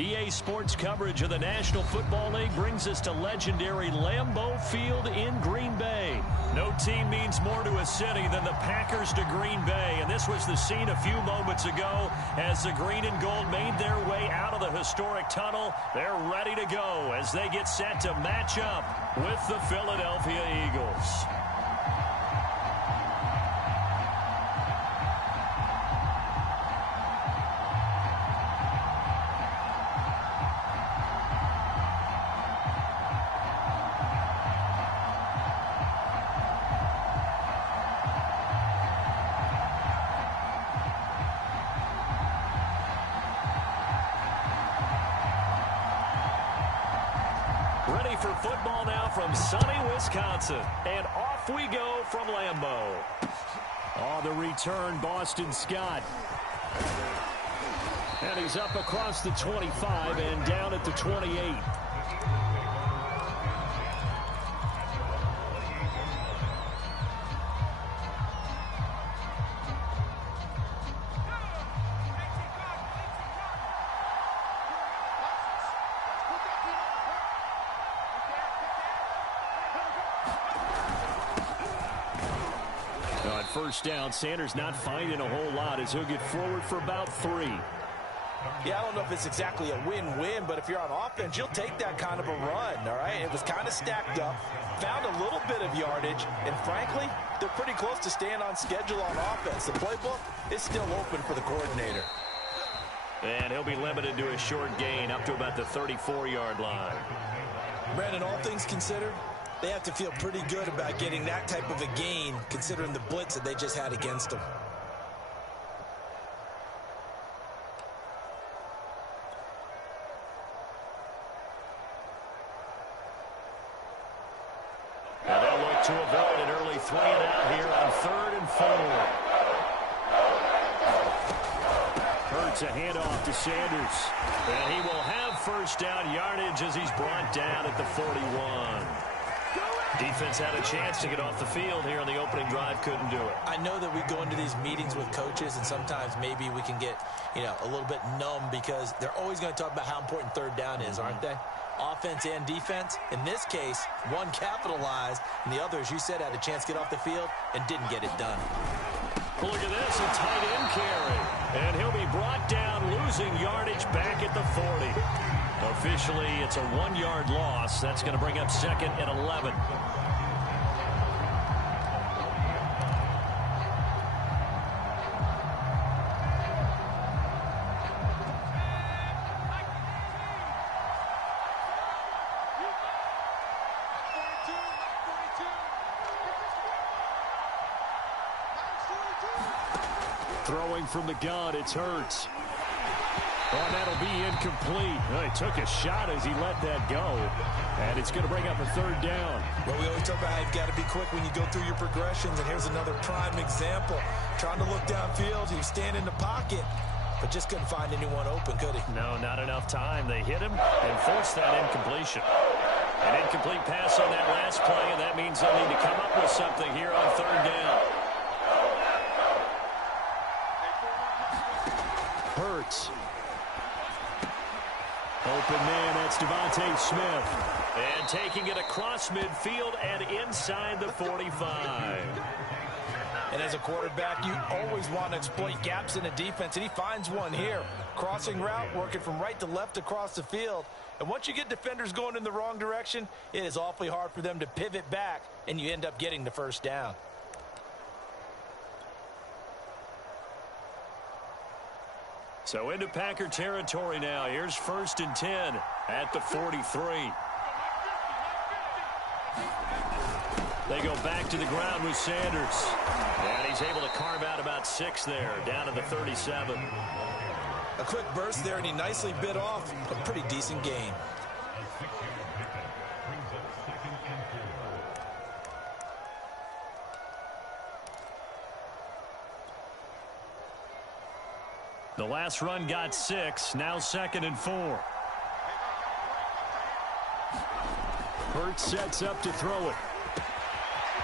EA Sports coverage of the National Football League brings us to legendary Lambeau Field in Green Bay. No team means more to a city than the Packers to Green Bay, and this was the scene a few moments ago as the green and gold made their way out of the historic tunnel. They're ready to go as they get set to match up with the Philadelphia Eagles. Ready for football now from sunny Wisconsin. And off we go from Lambeau. On the return, Boston Scott. And he's up across the 25 and down at the 28. First down, Sanders not finding a whole lot as he'll get forward for about 3. Yeah, I don't know if it's exactly a win-win, but if you're on offense, you'll take that kind of a run, all right? It was kind of stacked up, found a little bit of yardage, and frankly, they're pretty close to staying on schedule on offense. The playbook is still open for the coordinator. And he'll be limited to a short gain up to about the 34-yard line. Brandon, all things considered, they have to feel pretty good about getting that type of a gain, considering the blitz that they just had against them. Now they'll look to avoid an early 3 and out here on 3rd and 4. Hurts a handoff to Sanders. And he will have first down yardage as he's brought down at the 41. Defense had a chance to get off the field here on the opening drive, couldn't do it. I know that we go into these meetings with coaches, and sometimes maybe we can get, a little bit numb because they're always going to talk about how important third down is, aren't they? Offense and defense. In this case, one capitalized, and the other, as you said, had a chance to get off the field and didn't get it done. Well, look at this, a tight end carry. And he'll be brought down, losing yardage back at the 40. Officially, it's a 1-yard loss. That's going to bring up 2nd and 11. Throwing from the gun, it's Hurts. Oh, that'll be incomplete. Well, he took a shot as he let that go. And it's going to bring up a 3rd down. Well, we always talk about how you've got to be quick when you go through your progressions. And here's another prime example. Trying to look downfield. He was standing in the pocket, but just couldn't find anyone open, could he? No, not enough time. They hit him and forced that incompletion. An incomplete pass on that last play, and that means they'll need to come up with something here on 3rd down. Hurts. Open man, that's Devontae Smith. And taking it across midfield and inside the 45. And as a quarterback, you always want to exploit gaps in the defense, and he finds one here. Crossing route, working from right to left across the field. And once you get defenders going in the wrong direction, it is awfully hard for them to pivot back, and you end up getting the first down. So into Packer territory now. Here's 1st and 10 at the 43. They go back to the ground with Sanders. And he's able to carve out about 6 there, down to the 37. A quick burst there, and he nicely bit off a pretty decent gain. The last run got 6, now 2nd and 4. Hurts sets up to throw it.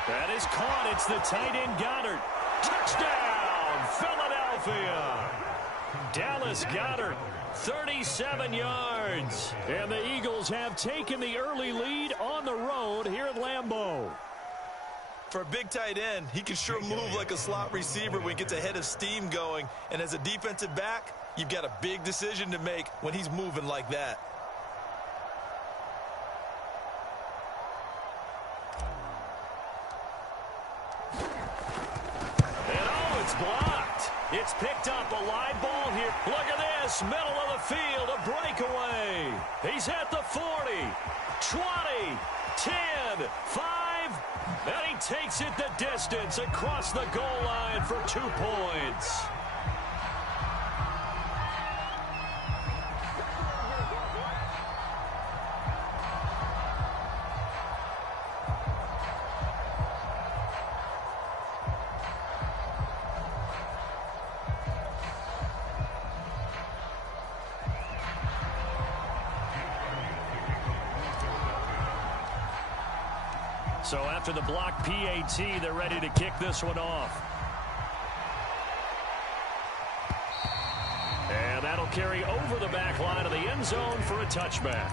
That is caught. It's the tight end Goddard. Touchdown, Philadelphia. Dallas Goedert, 37 yards. And the Eagles have taken the early lead on the road here at Lambeau. For a big tight end, he can sure move like a slot receiver when he gets a head of steam going. And as a defensive back, you've got a big decision to make when he's moving like that. And oh, it's blocked. It's picked up, a live ball here. Look at this, middle of the field, a breakaway. He's at the 40, 20, 10, 5, and he takes it the distance across the goal line for 2 points. So after the block PAT, they're ready to kick this one off. And that'll carry over the back line of the end zone for a touchback.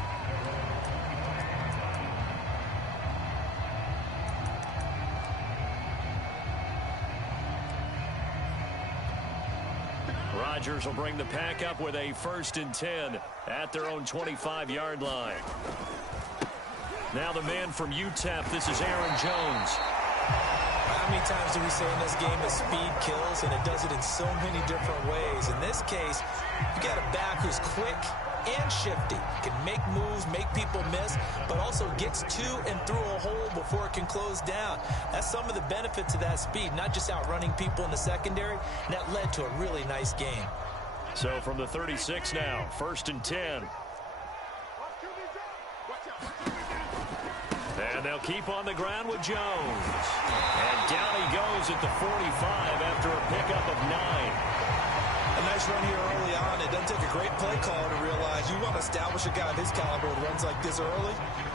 Rodgers will bring the pack up with a 1st and 10 at their own 25-yard line. Now the man from UTEP, this is Aaron Jones. How many times do we say in this game that speed kills, and it does it in so many different ways? In this case, you got a back who's quick and shifty, can make moves, make people miss, but also gets to and through a hole before it can close down. That's some of the benefits of that speed, not just outrunning people in the secondary, and that led to a really nice game. So from the 36 now, 1st and 10. And they'll keep on the ground with Jones. And down he goes at the 45 after a pickup of 9. A nice run here early on. It doesn't take a great play caller to realize you want to establish a guy of his caliber with runs like this early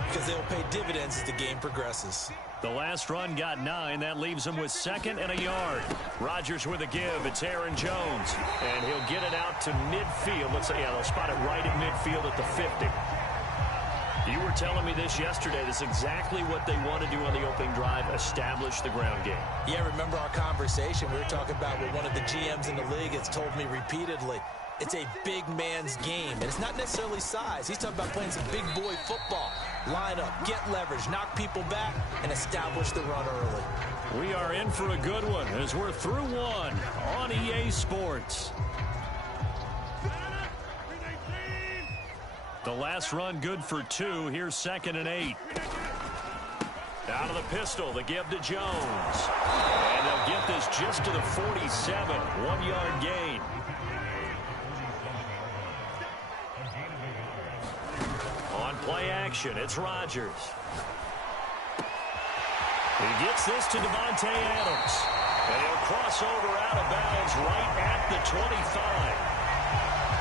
because they'll pay dividends as the game progresses. The last run got 9. That leaves him with 2nd and a yard. Rodgers with a give. It's Aaron Jones. And he'll get it out to midfield. Let's say, yeah, they'll spot it right at midfield at the 50. You were telling me this yesterday. That's exactly what they want to do on the opening drive, establish the ground game. Yeah, remember our conversation? We were talking about what one of the GMs in the league has told me repeatedly. It's a big man's game, and it's not necessarily size. He's talking about playing some big boy football. Line up, get leverage, knock people back, and establish the run early. We are in for a good one as we're through one on EA Sports. The last run good for 2. Here's 2nd and 8. Out of the pistol, the give to Jones. And they'll get this just to the 47. 1-yard gain. On play action, it's Rodgers. He gets this to Devontae Adams. And he'll cross over out of bounds right at the 25.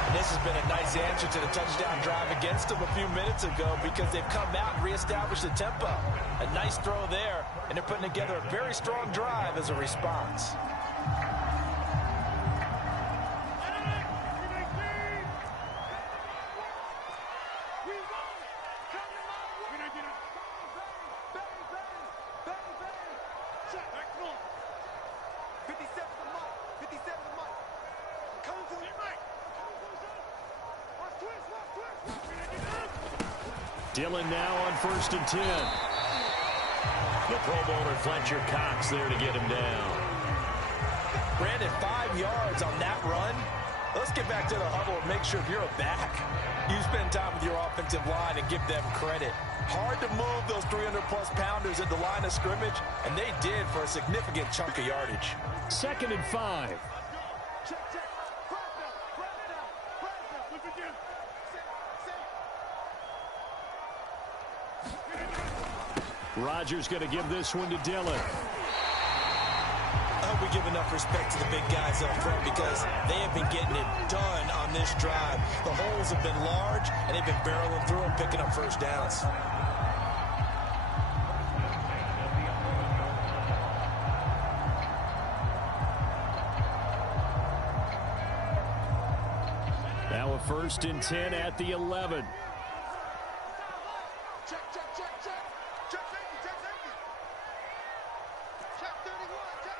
And this has been a nice answer to the touchdown drive against them a few minutes ago because they've come out and reestablished the tempo. A nice throw there, and they're putting together a very strong drive as a response. Dillon now on 1st and 10. The Pro Bowler Fletcher Cox there to get him down. Brandon, 5 yards on that run. Let's get back to the huddle and make sure if you're a back, you spend time with your offensive line and give them credit. Hard to move those 300-plus pounders at the line of scrimmage, and they did for a significant chunk of yardage. 2nd and 5. Rodgers going to give this one to Dillon. I hope we give enough respect to the big guys up front because they have been getting it done on this drive. The holes have been large, and they've been barreling through and picking up first downs. Now a 1st and 10 at the 11. Check, check, check, check. Check safety, check safety. Check 31, check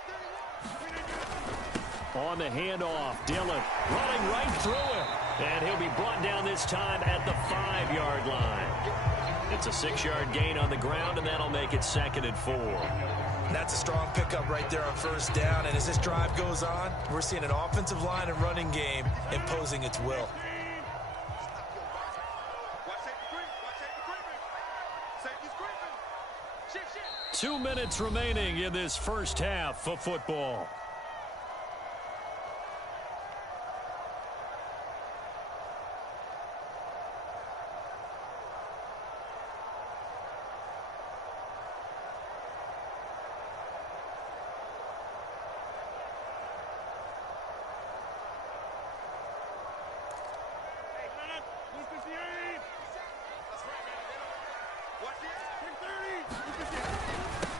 31. On the handoff, Dillon running right through him. And he'll be brought down this time at the 5-yard line. It's a 6-yard gain on the ground, and that'll make it 2nd and 4. That's a strong pickup right there on 1st down. And as this drive goes on, we're seeing an offensive line and running game imposing its will. Watch safety creep. Watch safety creeping. Safety's creeping. Shift, shift. 2 minutes remaining in this first half of football.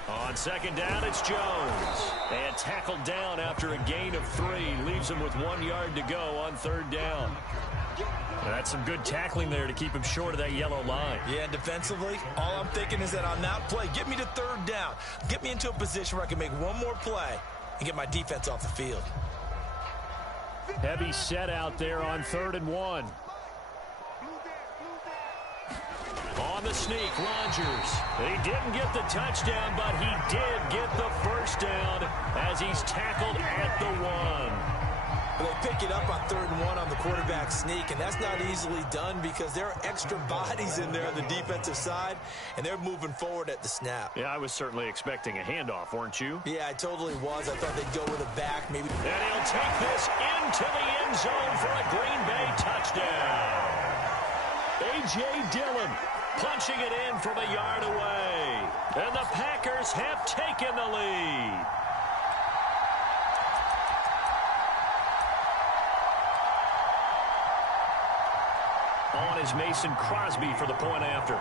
On 2nd down, it's Jones. And tackled down after a gain of 3. Leaves him with 1 yard to go on 3rd down. That's some good tackling there to keep him short of that yellow line. Yeah, and defensively, all I'm thinking is that on that play, get me to 3rd down. Get me into a position where I can make one more play and get my defense off the field. Heavy set out there on 3rd and 1. On the sneak, Rodgers. He didn't get the touchdown, but he did get the 1st down as he's tackled at the 1. They pick it up on 3rd and 1 on the quarterback sneak, and that's not easily done because there are extra bodies in there on the defensive side, and they're moving forward at the snap. Yeah, I was certainly expecting a handoff, weren't you? Yeah, I totally was. I thought they'd go with a back, maybe. And he'll take this into the end zone for a Green Bay touchdown. A.J. Dillon punching it in from a yard away. And the Packers have taken the lead. On is Mason Crosby for the point after.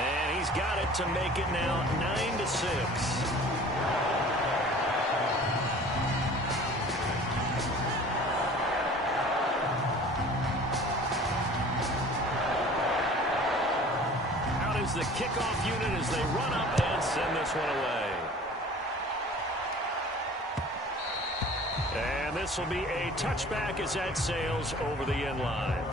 And he's got it to make it now 9-6. The kickoff unit as they run up and send this one away. And this will be a touchback as that sails over the end line.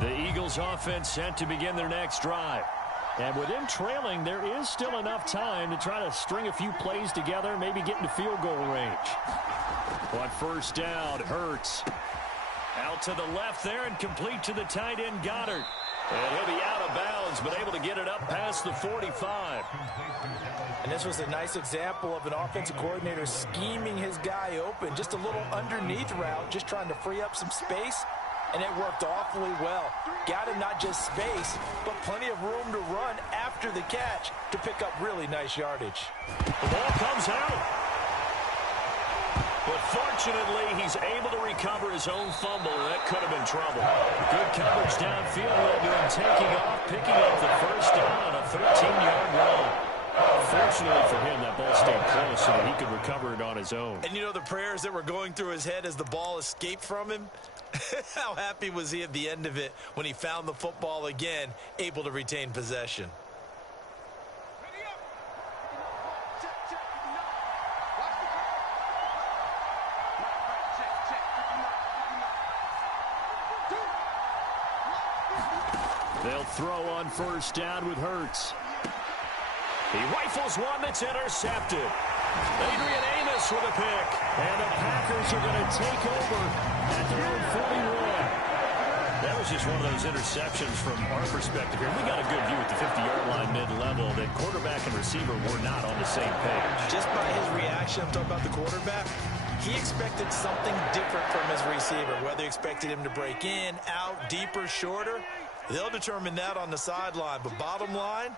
The Eagles offense set to begin their next drive. And with them trailing, there is still enough time to try to string a few plays together, maybe get into field goal range. On 1st down, Hurts. Out to the left there and complete to the tight end, Goddard. And he'll be out of bounds, but able to get it up past the 45. And this was a nice example of an offensive coordinator scheming his guy open. Just a little underneath route, just trying to free up some space. And it worked awfully well. Got him not just space, but plenty of room to run after the catch to pick up really nice yardage. The ball comes out. But fortunately, he's able to recover his own fumble. That could have been trouble. Good coverage downfield. Will do him taking off, picking up the 1st down on a 13-yard run. Fortunately for him, that ball stayed close so that he could recover it on his own. And you know the prayers that were going through his head as the ball escaped from him? How happy was he at the end of it when he found the football again, able to retain possession? They'll throw on 1st down with Hurts. He rifles one that's intercepted. Adrian Amos with a pick. And the Packers are going to take over at their own 41. That was just one of those interceptions from our perspective here. We got a good view at the 50-yard line mid-level that quarterback and receiver were not on the same page. Just by his reaction, I'm talking about the quarterback, he expected something different from his receiver, whether he expected him to break in, out, deeper, shorter. They'll determine that on the sideline. But bottom line,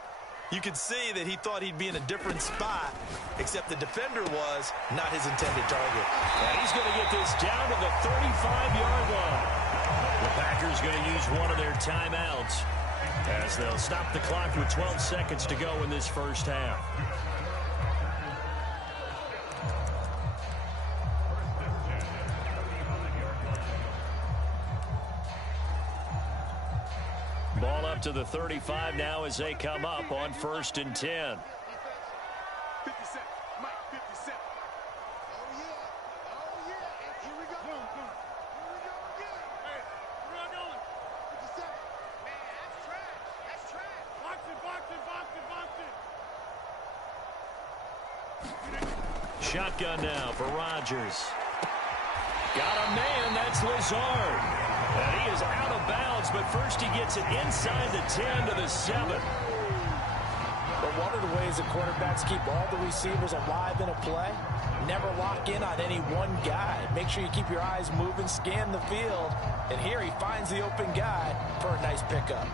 you could see that he thought he'd be in a different spot, except the defender was not his intended target. And he's going to get this down to the 35-yard line. The Packers going to use one of their timeouts. as they'll stop the clock with 12 seconds to go in this first half. Ball up to the 35 now as they come up on 1st and 10. 50 seconds. Mike, 50 seconds. Oh, yeah. Oh, yeah. And here we go. Boom, boom. Here we go again. Hey, we're not going. 50 seconds. Man, that's trash. That's trash. Box it, box it, box it, box it. Shotgun now for Rodgers. Got a man. That's Lazard. And he is out of bounds, but first he gets it inside the 10 to the 7. But one of the ways that quarterbacks keep all the receivers alive in a play, never lock in on any one guy. Make sure you keep your eyes moving, scan the field. And here he finds the open guy for a nice pickup.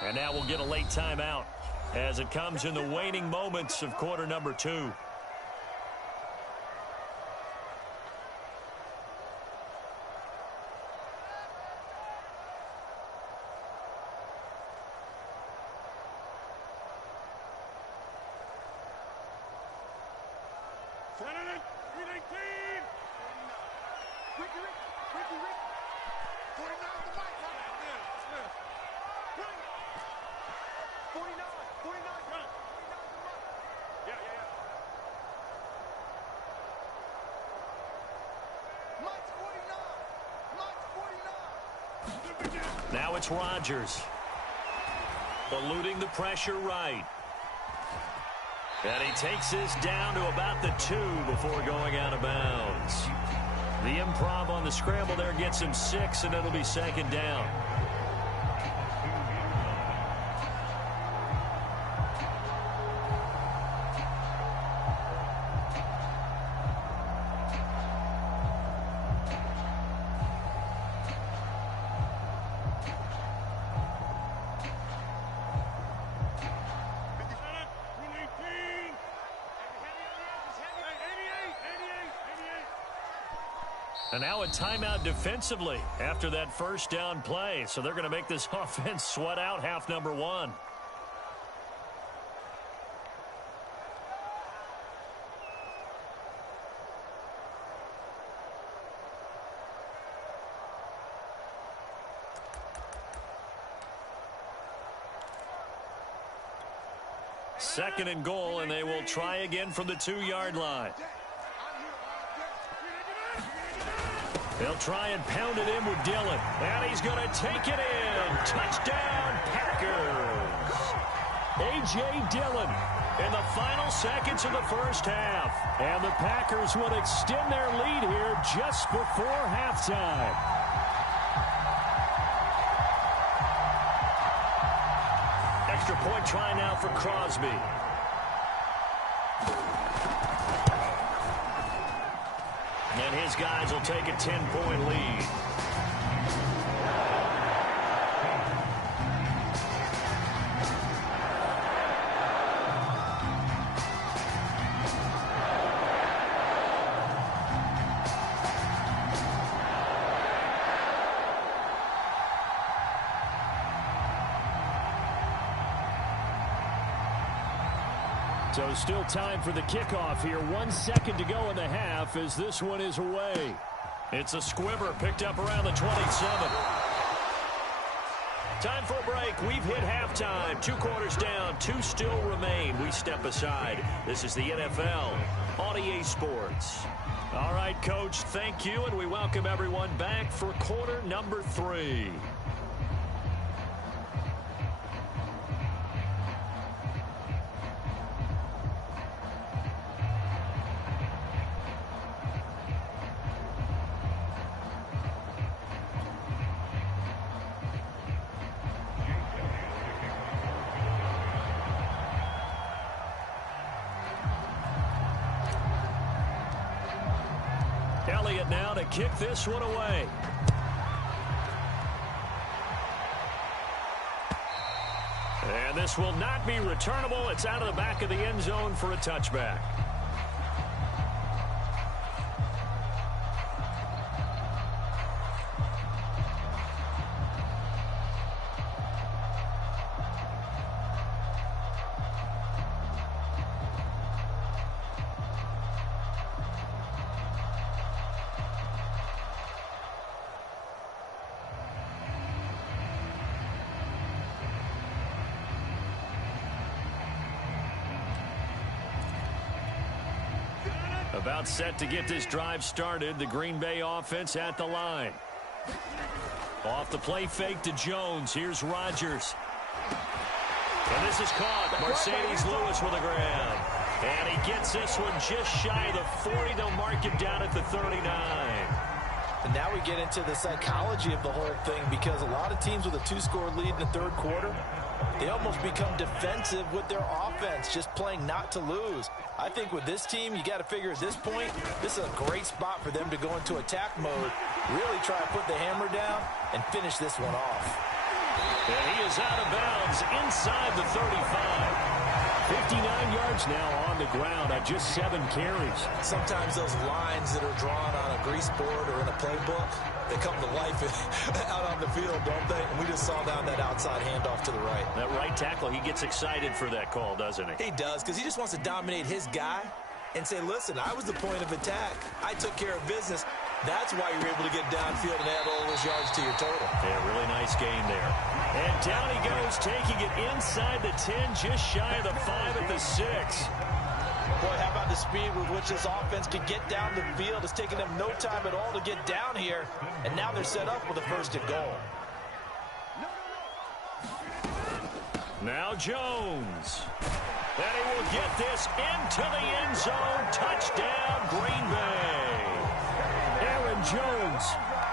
And now we'll get a late timeout as it comes in the waning moments of quarter number 2. Now it's Rodgers. Eluding the pressure right. And he takes this down to about the 2 before going out of bounds. The improv on the scramble there gets him 6, and it'll be 2nd down. And now a timeout defensively after that first down play. So they're going to make this offense sweat out half number 1. Second and goal, and they will try again from the 2-yard line. They'll try and pound it in with Dillon. And he's going to take it in. Touchdown, Packers. A.J. Dillon in the final seconds of the first half. And the Packers will extend their lead here just before halftime. Extra point try now for Crosby. And his guys will take a 10-point lead. So still time for the kickoff here. 1 second to go in the half as this one is away. It's a squibber picked up around the 27. Time for a break. We've hit halftime. 2 quarters down. 2 still remain. We step aside. This is the NFL on EA Sports. All right, Coach, thank you, and we welcome everyone back for quarter number 3. Elliott now to kick this one away. And this will not be returnable. It's out of the back of the end zone for a touchback. About set to get this drive started. The Green Bay offense at the line. Off the play fake to Jones. Here's Rodgers. And this is caught. Mercedes Lewis with a grab. And he gets this one just shy of the 40. They'll mark him down at the 39. And now we get into the psychology of the whole thing, because a lot of teams with a 2-score lead in the third quarter, they almost become defensive with their offense, just playing not to lose. I think with this team, you got to figure at this point, this is a great spot for them to go into attack mode, really try to put the hammer down and finish this one off. And he is out of bounds inside the 35. 59 yards now on the ground on just 7 carries. Sometimes those lines that are drawn on a grease board or in a playbook, they come to life out on the field, don't they? And we just saw down that outside handoff to the right. That right tackle, he gets excited for that call, doesn't he? He does, because he just wants to dominate his guy and say, listen, I was the point of attack. I took care of business. That's why you're able to get downfield and add all those yards to your total. Yeah, really nice game there. And down he goes, taking it inside the 10, just shy of the 5 at the 6. Boy, how about the speed with which this offense can get down the field? It's taken them no time at all to get down here, and now they're set up with a 1st and goal. Now Jones. And he will get this into the end zone. Touchdown, Green Bay. Aaron Jones,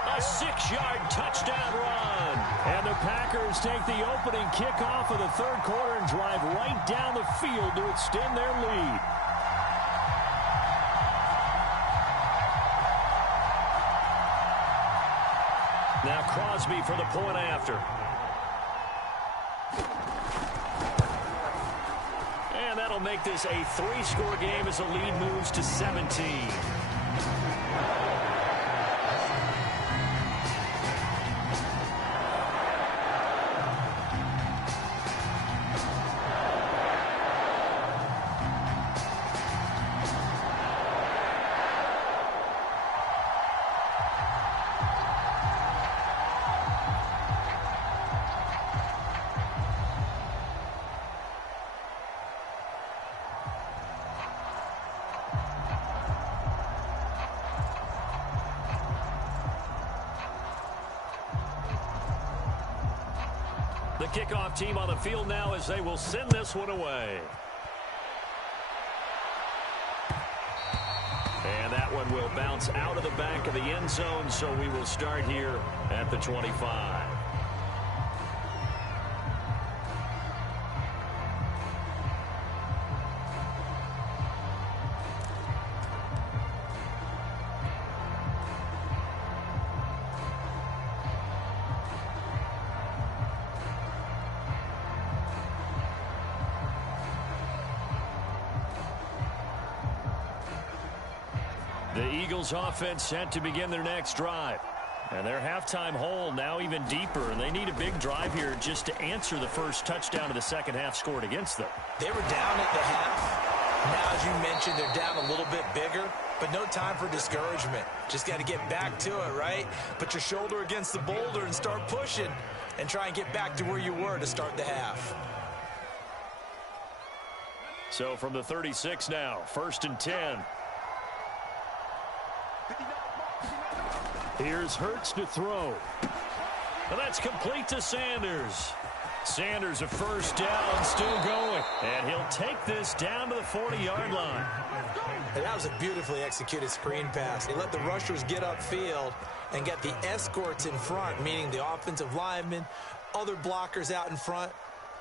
a 6-yard touchdown run. And the Packers take the opening kickoff of the third quarter and drive right down the field to extend their lead. Now Crosby for the point after. And that'll make this a 3-score game as the lead moves to 17. The kickoff team on the field now as they will send this one away. And that one will bounce out of the back of the end zone, so we will start here at the 25. The Eagles offense set to begin their next drive. And their halftime hole now even deeper, and they need a big drive here just to answer the first touchdown of the second half scored against them. They were down at the half. Now, as you mentioned, they're down a little bit bigger, but no time for discouragement. Just got to get back to it, right? Put your shoulder against the boulder and start pushing and try and get back to where you were to start the half. So from the 36 now, 1st and 10. Here's Hurts to throw. And that's complete to Sanders. Sanders a first down, still going. And he'll take this down to the 40-yard line. And that was a beautifully executed screen pass. They let the rushers get upfield and get the escorts in front, meaning the offensive linemen, other blockers out in front,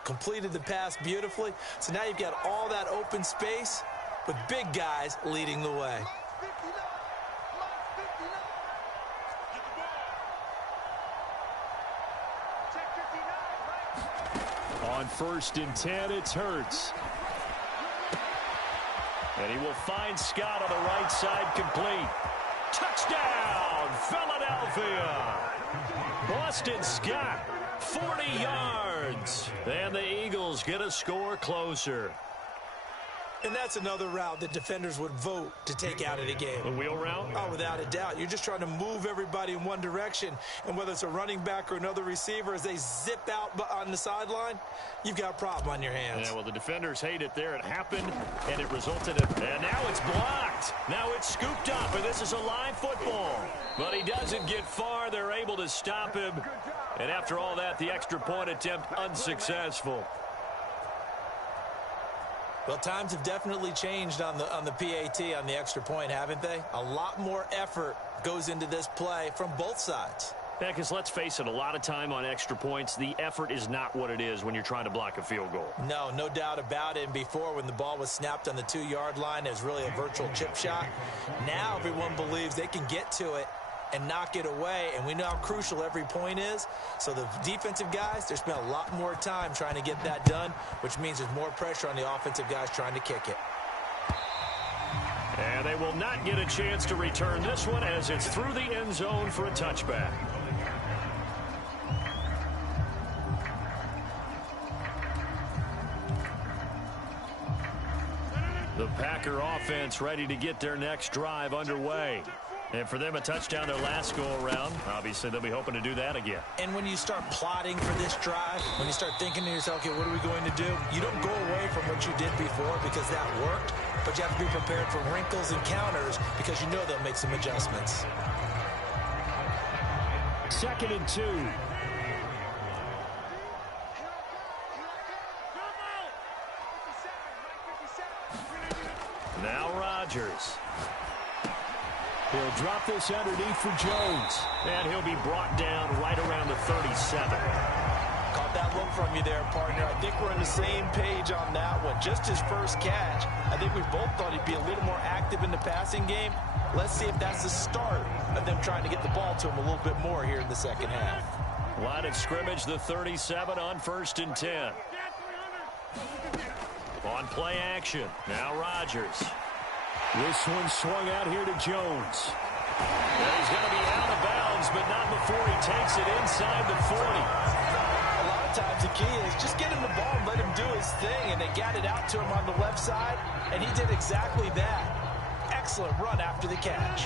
completed the pass beautifully. So now you've got all that open space with big guys leading the way. 1st and 10, it's Hurts. And he will find Scott on the right side, complete. Touchdown, Philadelphia. Boston Scott, 40 yards. And the Eagles get a score closer. And that's another route that defenders would vote to take out of the game. The wheel route? Oh, without a doubt. You're just trying to move everybody in one direction. And whether it's a running back or another receiver, as they zip out on the sideline, you've got a problem on your hands. Yeah, well, the defenders hate it there. It happened, and it resulted in... And now it's blocked. Now it's scooped up, and this is a live football. But he doesn't get far. They're able to stop him. And after all that, the extra point attempt unsuccessful. Well, times have definitely changed on the PAT, on the extra point, haven't they? A lot more effort goes into this play from both sides. Yeah, because let's face it, a lot of time on extra points, the effort is not what it is when you're trying to block a field goal. No doubt about it. And before, when the ball was snapped on the 2-yard line, it was really a virtual chip shot. Now everyone believes they can get to it and knock it away, and we know how crucial every point is. So the defensive guys, they spent a lot more time trying to get that done, which means there's more pressure on the offensive guys trying to kick it. And they will not get a chance to return this one as it's through the end zone for a touchback. The Packer offense ready to get their next drive underway. And for them, a touchdown their last go-around. Obviously, they'll be hoping to do that again. And when you start plotting for this drive, when you start thinking to yourself, okay, what are we going to do? You don't go away from what you did before because that worked, but you have to be prepared for wrinkles and counters because you know they'll make some adjustments. 2nd and 2. Now Rodgers. He'll drop this underneath for Jones. And he'll be brought down right around the 37. Caught that look from you there, partner. I think we're on the same page on that one. Just his first catch. I think we both thought he'd be a little more active in the passing game. Let's see if that's the start of them trying to get the ball to him a little bit more here in the second half. Line of scrimmage, the 37 on 1st and 10. On play action. Now Rodgers. This one swung out here to Jones. And he's going to be out of bounds, but not before he takes it inside the 40. A lot of times the key is just get him the ball and let him do his thing, and they got it out to him on the left side, and he did exactly that. Excellent run after the catch.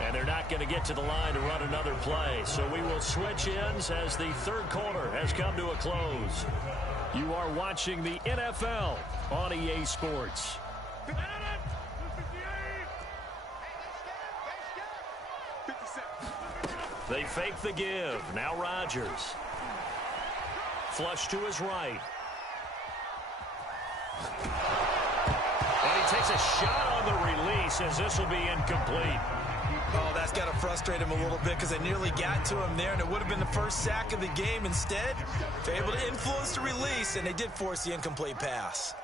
And they're not going to get to the line to run another play, so we will switch ends as the third quarter has come to a close. You are watching the NFL on EA Sports. They fake the give. Now Rodgers. Flush to his right. And he takes a shot on the release as this will be incomplete. Oh, that's got to frustrate him a little bit because they nearly got to him there, and it would have been the first sack of the game. Instead, they're able to influence the release, and they did force the incomplete pass.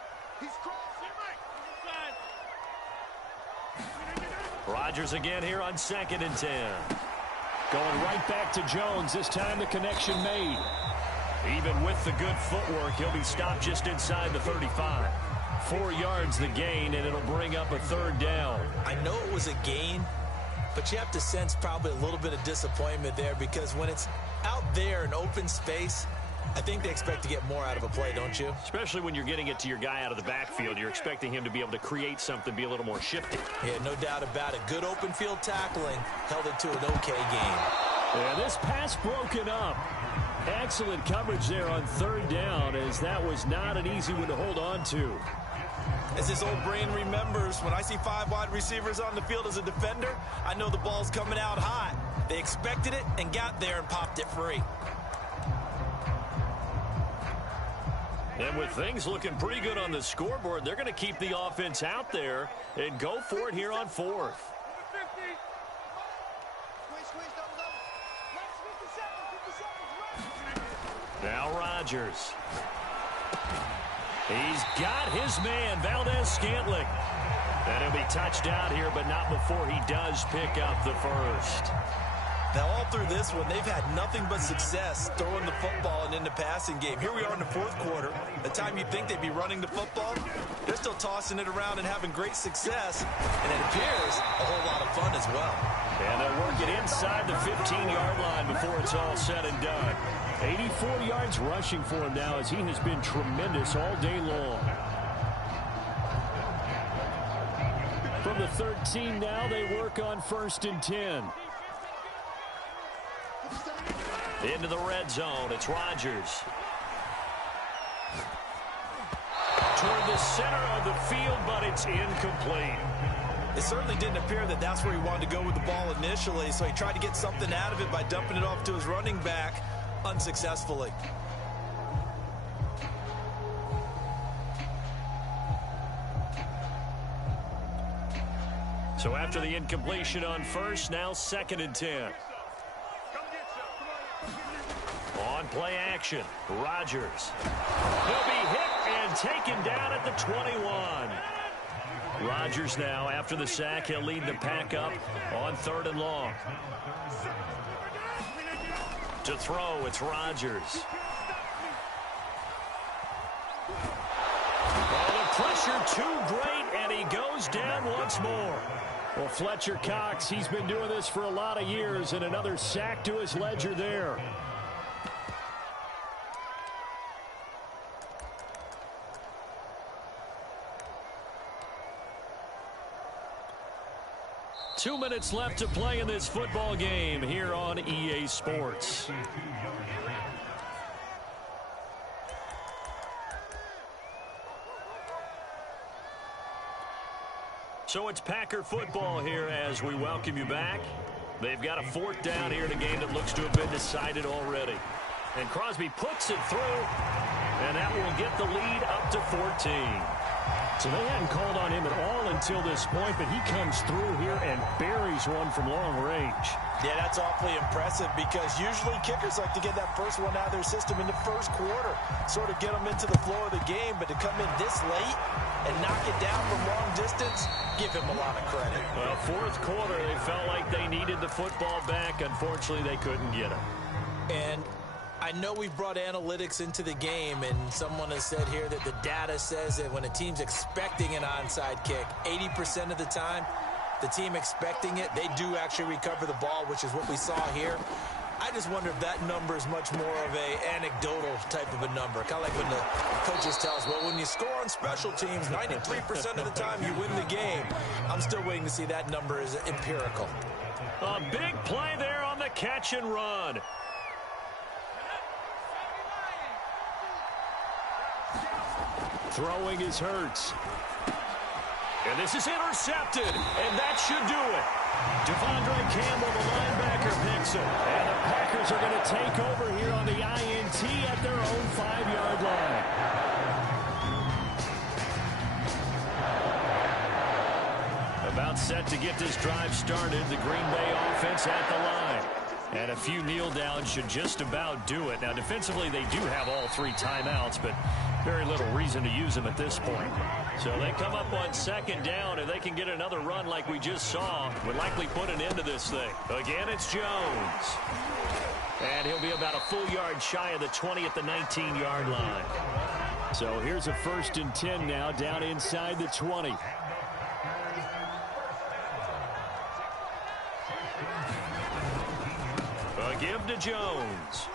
Rodgers again here on 2nd and 10. Going right back to Jones. This time the connection made. Even with the good footwork, he'll be stopped just inside the 35. 4 yards the gain, and it'll bring up a 3rd down. I know it was a gain, but you have to sense probably a little bit of disappointment there because when it's out there in open space, I think they expect to get more out of a play, don't you? Especially when you're getting it to your guy out of the backfield. You're expecting him to be able to create something, be a little more shifty. Yeah, no doubt about it. Good open field tackling held it to an okay game. Yeah, this pass broken up. Excellent coverage there on 3rd down, as that was not an easy one to hold on to. As this old brain remembers, when I see 5 wide receivers on the field as a defender, I know the ball's coming out hot. They expected it and got there and popped it free. And with things looking pretty good on the scoreboard, they're going to keep the offense out there and go for it here on 4th. Now Rodgers. He's got his man, Valdez-Scantling. And he'll be touched out here, but not before he does pick up the first. Now, all through this one, they've had nothing but success throwing the football and in the passing game. Here we are in the fourth quarter. The time you'd think they'd be running the football, they're still tossing it around and having great success. And it appears a whole lot of fun as well. And they're working inside the 15-yard line before it's all said and done. 84 yards rushing for him now as he has been tremendous all day long. From the 13 now, they work on 1st and 10. Into the red zone, it's Rodgers. Toward the center of the field, but it's incomplete. It certainly didn't appear that that's where he wanted to go with the ball initially, so he tried to get something out of it by dumping it off to his running back unsuccessfully. So after the incompletion on 1st, now 2nd and 10. On play action, Rodgers. He'll be hit and taken down at the 21. Rodgers now, after the sack, he'll lead the pack up on 3rd and long. To throw, it's Rodgers. Oh, the pressure too great, and he goes down once more. Well, Fletcher Cox, he's been doing this for a lot of years, and another sack to his ledger there. Two minutes left to play in this football game here on EA Sports. So it's Packer football here as we welcome you back. They've got a 4th down here in a game that looks to have been decided already. And Crosby puts it through, and that will get the lead up to 14. So they hadn't called on him at all until this point, but he comes through here and buries one from long range. Yeah, that's awfully impressive because usually kickers like to get that first one out of their system in the first quarter, sort of get them into the flow of the game, but to come in this late and knock it down from long distance, give him a lot of credit. Well, 4th quarter, they felt like they needed the football back. Unfortunately, they couldn't get it. And I know we've brought analytics into the game, and someone has said here that the data says that when a team's expecting an onside kick, 80% of the time, the team expecting it, they do actually recover the ball, which is what we saw here. I just wonder if that number is much more of a anecdotal type of a number. Kind of like when the coaches tell us, well, when you score on special teams, 93% of the time you win the game. I'm still waiting to see that number is empirical. A big play there on the catch and run. Throwing is Hurts. And this is intercepted, and that should do it. Devondre Campbell, the linebacker, picks it. And the Packers are going to take over here on the INT at their own 5-yard line. About set to get this drive started. The Green Bay offense at the line. And a few kneel downs should just about do it. Now, defensively, they do have all 3 timeouts, but very little reason to use them at this point. So they come up on 2nd down, and they can get another run like we just saw. Would likely put an end to this thing. Again, it's Jones. And he'll be about a full yard shy of the 20 at the 19-yard line. So here's a 1st and 10 now down inside the 20. A give to Jones.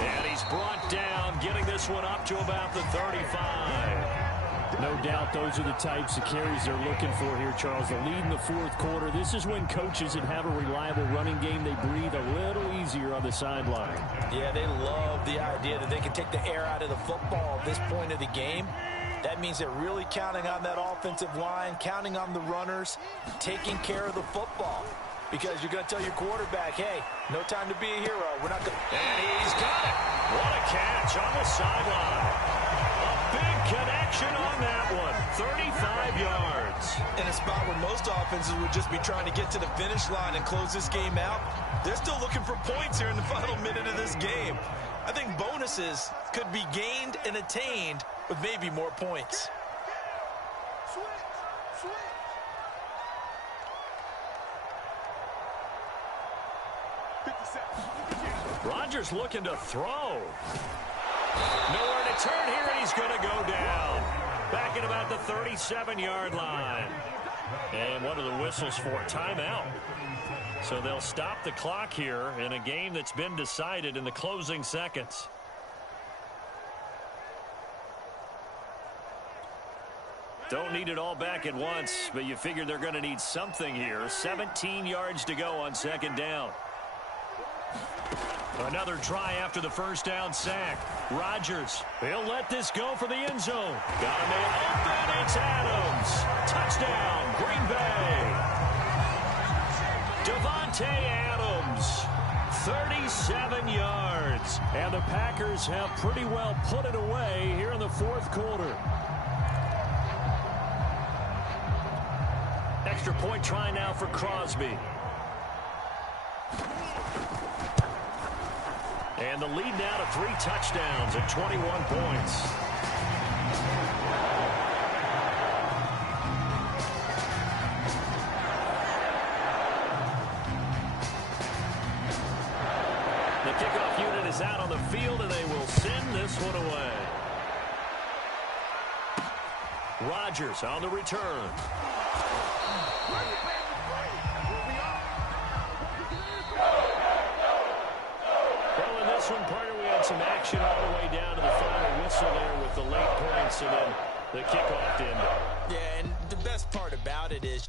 And he's brought down, getting this one up to about the 35. No doubt those are the types of carries they're looking for here, Charles. The lead in the 4th quarter. This is when coaches that have a reliable running game, they breathe a little easier on the sideline. Yeah, they love the idea that they can take the air out of the football at this point of the game. That means they're really counting on that offensive line, counting on the runners, taking care of the football. Because you're going to tell your quarterback, hey, no time to be a hero. We're not going to... And he's got it. What a catch on the sideline. A big connection on that one. 35 yards. In a spot where most offenses would just be trying to get to the finish line and close this game out, they're still looking for points here in the final minute of this game. I think bonuses could be gained and attained with maybe more points. Rodgers looking to throw. Nowhere to turn here, and he's going to go down. Back at about the 37-yard line. And one of the whistles for a timeout. So they'll stop the clock here in a game that's been decided in the closing seconds. Don't need it all back at once, but you figure they're going to need something here. 17 yards to go on second down. Another try after the first down sack. Rodgers, he'll let this go for the end zone. Got a man open, it's Adams. Touchdown, Green Bay. Devontae Adams, 37 yards. And the Packers have pretty well put it away here in the fourth quarter. Extra point try now for Crosby. And the lead now to 3 touchdowns at 21 points. The kickoff unit is out on the field, and they will send this one away. Rodgers on the return. One partner, we had some action all the way down to the final whistle there with the late points and then the kickoff to end it. Yeah, and the best part about it is